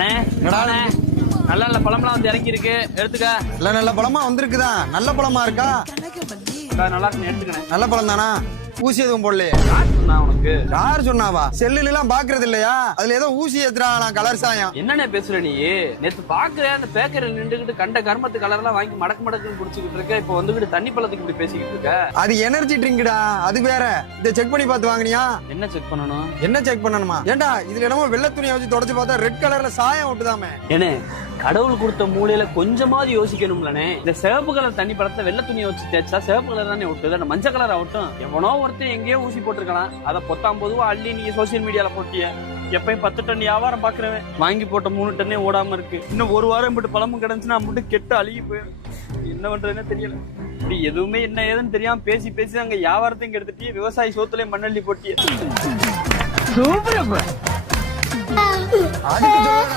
அண்ணே நல்ல நல்ல பழம்லாம் வந்து இறங்கி இருக்கு, எடுத்துக்க. நல்ல நல்ல பழமா வந்திருக்குதா? நல்ல பழமா இருக்கா? நல்லா இருக்கு, எடுத்துக்கிறேன். நல்ல பழம் தானா? ஊசி எதுவும் போடலையே? உனக்கு யார் சொன்னாவா? செல்லுல எல்லாம் பாக்குறது இல்லையா? அதுல ஏதோ ஊசி ஏத்துறான் கலர் சாயம். என்னண்ணே பேசுற நீ? நேத்து பாக்குறேன் அந்த பேக்கரியில் நின்றுகிட்டு கண்ட கர்மத்து கலர் எல்லாம் வாங்கி மடக்கு மடக்குன்னு குடிச்சுக்கிட்டு இருக்க. இப்ப வந்துகிட்டு தண்ணி பழத்துக்கு இப்படி பேசிக்கிட்டு இருக்க. அது எனர்ஜி ட்ரிங்க்டா, அது வேற. இதை செக் பண்ணி பார்த்து வாங்கினியா? என்ன செக் பண்ணணும்? என்ன செக் பண்ணணுமா? ஏண்டா இதுல என்னமோ வெள்ளை துணியை வச்சு தொடச்சு பார்த்தா ரெட் கலர்ல சாயம் விட்டுதாமே. ஏனே கடவுள் கொடுத்த மூலையில கொஞ்சமாவது யோசிக்கணும்லனே. இந்த சிவப்பு கலர் தண்ணி பழத்தை வெள்ளை துணியை வச்சு தேய்ச்சா சிவப்பு கலர் தானே விட்டுது, அந்த மஞ்சள் கலர் ஆகட்டும். எவனோ ஒருத்தர் எங்கேயோ ஊசி போட்டிருக்கலாம், அதை 19 அள்ளி நீங்க சோசியல் மீடியால போட்டிய. எப்பயும் 10 டன் வியாபாரம் பாக்குறவன் வாங்கி போட்ட 3 டன்னே ஓடாம இருக்கு. இன்னும் ஒரு வாரம் மட்டும் பழமும் கிடந்துச்சுன்னா மட்டும் கெட்டு அழுகி போயிடும். என்ன பண்றதுன்னு தெரியல. இப்படி எதுவுமே என்ன ஏதுன்னு தெரியாம பேசி பேசி அங்க வியாபாரத்தையும் கெடுத்துட்டியே, விவசாயி சோத்துலயே மண்ணள்ளி போட்டிய. அதுக்கு